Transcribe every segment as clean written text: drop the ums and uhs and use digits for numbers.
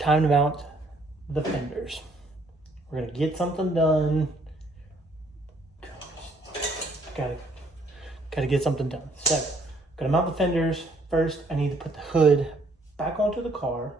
time to mount the fenders. We're gonna get something done. Gotta get something done. So, gonna mount the fenders. First, I need to put the hood back onto the car.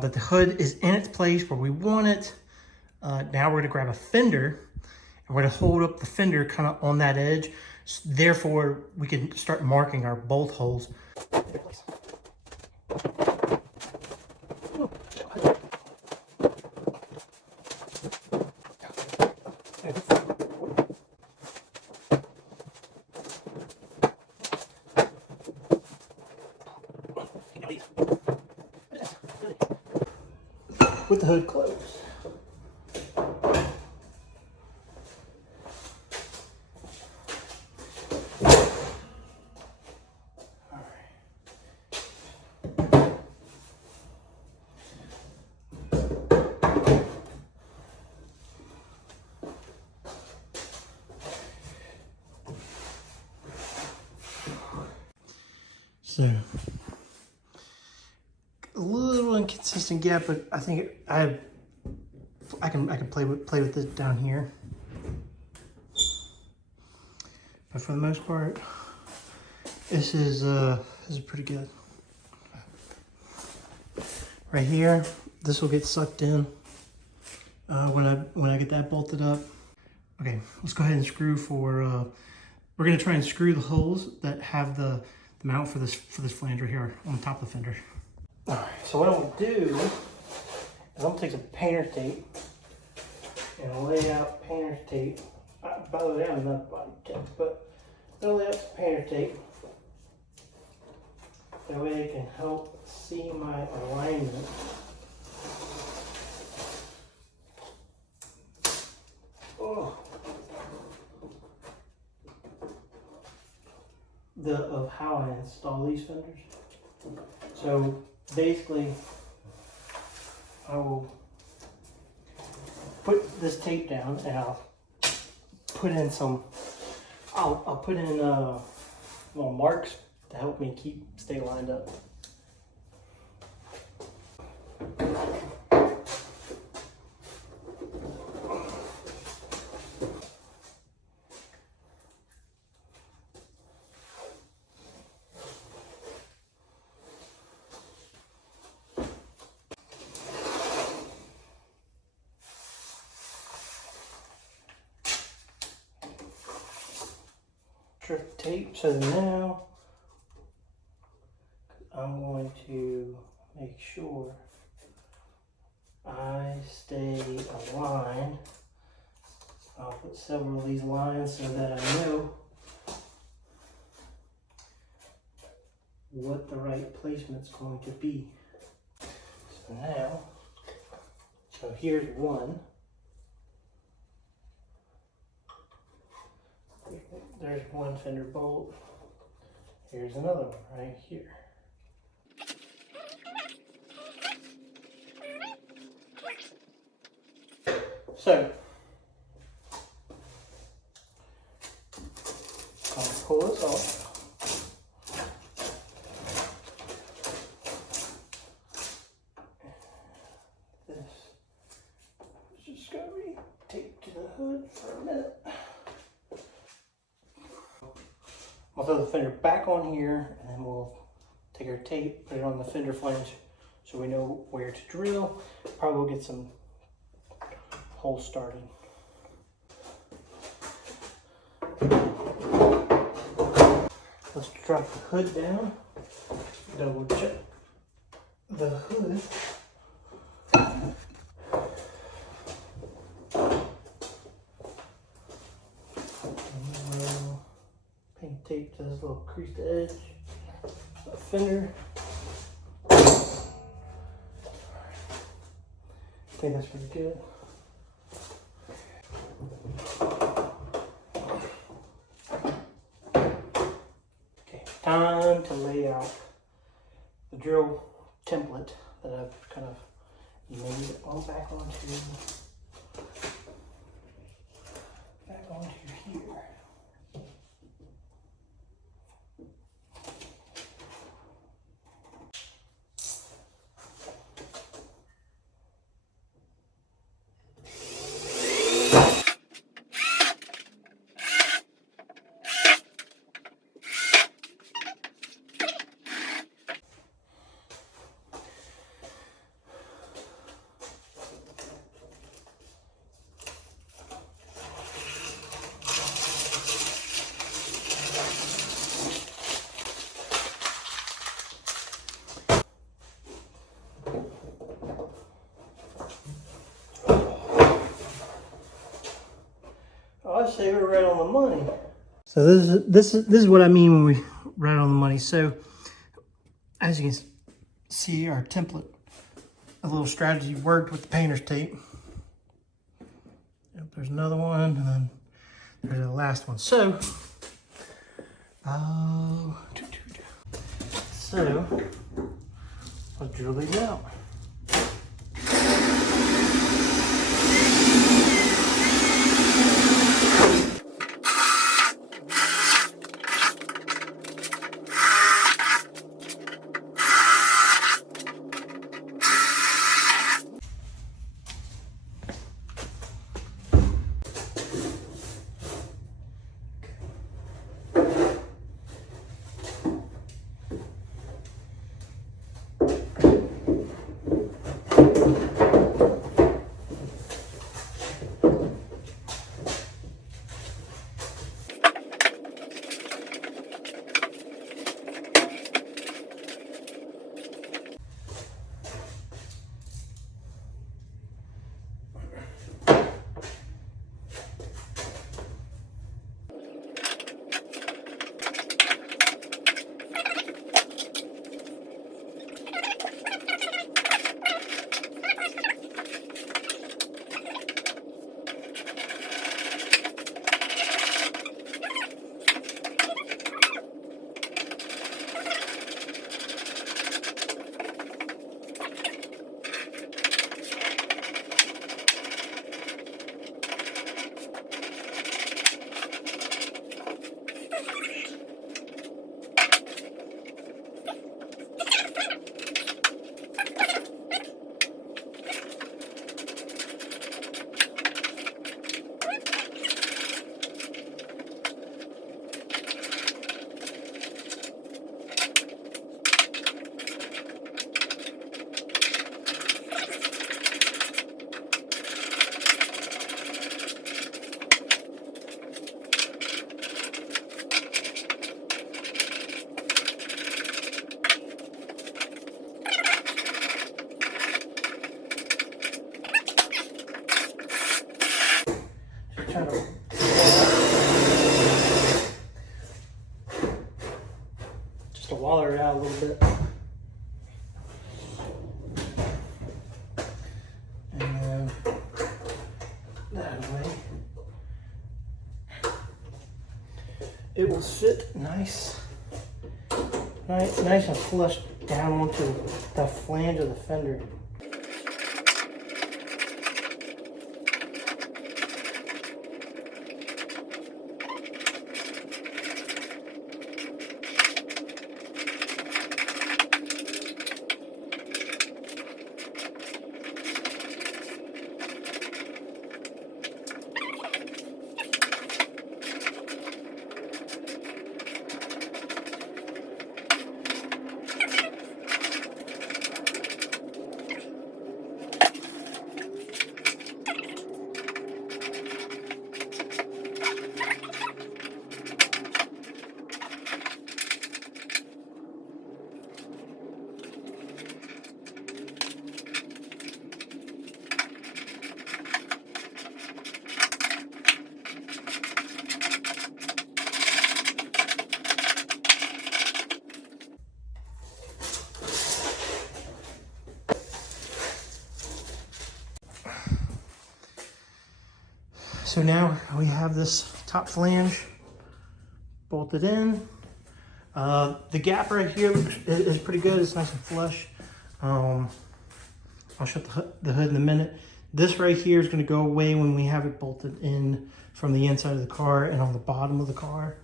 That the hood is in its place where we want it. Now we're gonna grab a fender and we're gonna hold up the fender kind of on that edge. Therefore, we can start marking our bolt holes. With the hood closed. So, a little inconsistent gap, but I think I can play with this down here. But for the most part, this is pretty good. Right here, this will get sucked in when I get that bolted up. Okay, let's go ahead and screw for. We're gonna try and screw the holes that have the mount for this flange right here on the top of the fender. All right, so what I'm gonna do is I'm gonna take some painter's tape and lay out painter's tape. By the way, I'm not body tape, but I'm gonna lay out some painter's tape. That way I can help see my alignment. Oh. Of how I install these fenders. So basically, I will put this tape down and I'll put in some. I'll put in little marks to help me stay lined up. Strip tape. So now I'm going to make sure I stay aligned. I'll put several of these lines so that I know what the right placement's going to be. So here's one. There's one fender bolt. Here's another one right here. So, I'm gonna pull this off. This is just gonna be taped to the hood for a minute. I'll throw the fender back on here and then we'll take our tape, put it on the fender flange so we know where to drill. Probably we'll get some holes started. Let's drop the hood down, double check the hood. Paint tape to this little creased edge. A fender. I think that's pretty good. time to lay out the drill template that I've kind of made all back onto here. I say we're right on the money. So this is what I mean when we right on the money. So as you can see, our template, a little strategy worked with the painter's tape. Yep, there's another one, and then there's the last one. So let's drill these out. Trying to just to waller it out a little bit. And then that way it will sit nice and flush down onto the flange of the fender. So now we have this top flange bolted in. The gap right here is pretty good. It's nice and flush. I'll shut the hood in a minute. This right here is going to go away when we have it bolted in from the inside of the car and on the bottom of the car.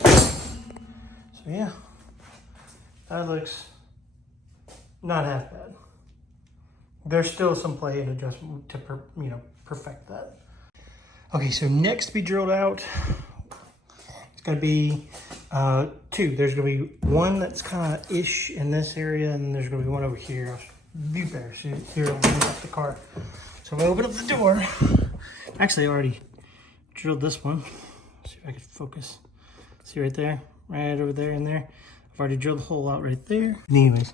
So yeah, that looks not half bad. There's still some play and adjustment to perfect that. Okay, so next to be drilled out, it's going to be two. There's going to be one that's kind of ish in this area, and there's going to be one over here. I'll be better. So here, I'll open up the car. So if I open up the door, actually I already drilled this one. Let's see if I can focus. See right there, right over there in there. I've already drilled the hole out right there. Anyways,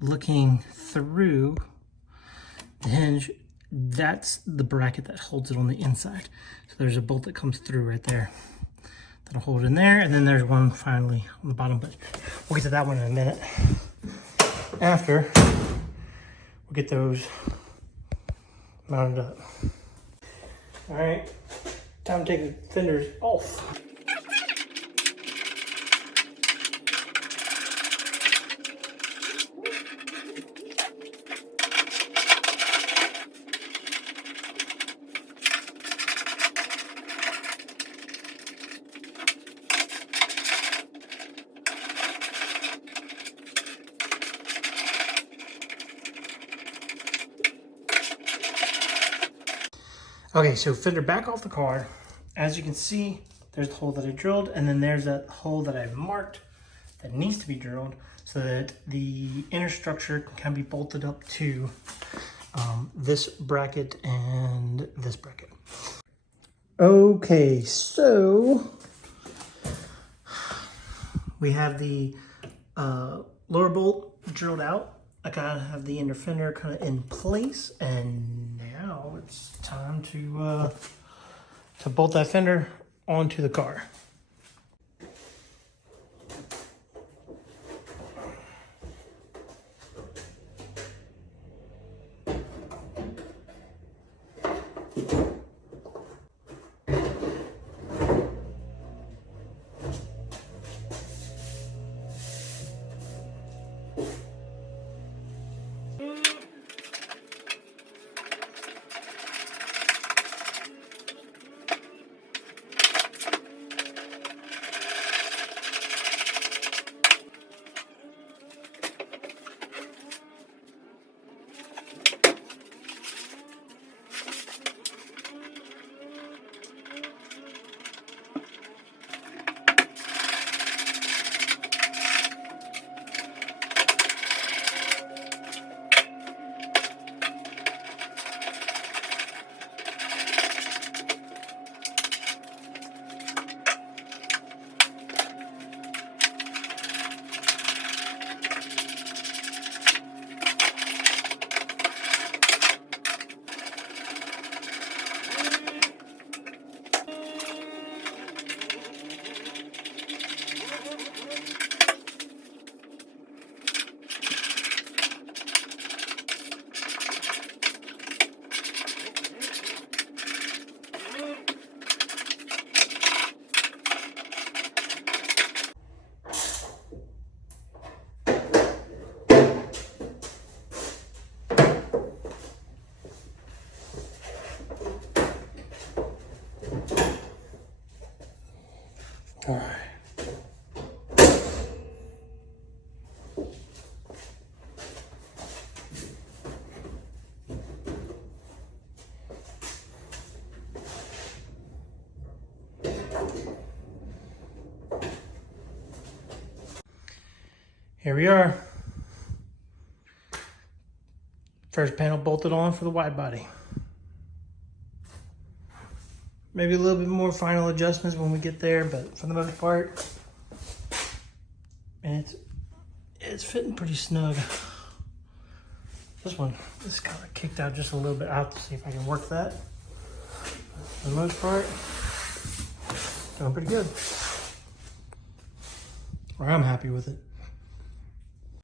looking through the hinge, that's the bracket that holds it on the inside. So there's a bolt that comes through right there that'll hold it in there, and then there's one finally on the bottom, but we'll get to that one in a minute. After we'll get those mounted up. All right, time to take the fenders off. Okay, so fender back off the car. As you can see, there's the hole that I drilled, and then there's that hole that I've marked that needs to be drilled so that the inner structure can be bolted up to this bracket and this bracket. Okay, so we have the lower bolt drilled out. I kind of have the inner fender kind of in place, and now it's time to bolt that fender onto the car. All right. Here we are. First panel bolted on for the wide body. Maybe a little bit more final adjustments when we get there, but for the most part, it's fitting pretty snug. This one is kind of kicked out just a little bit. I'll have to see if I can work that. For the most part, doing pretty good. Or I'm happy with it.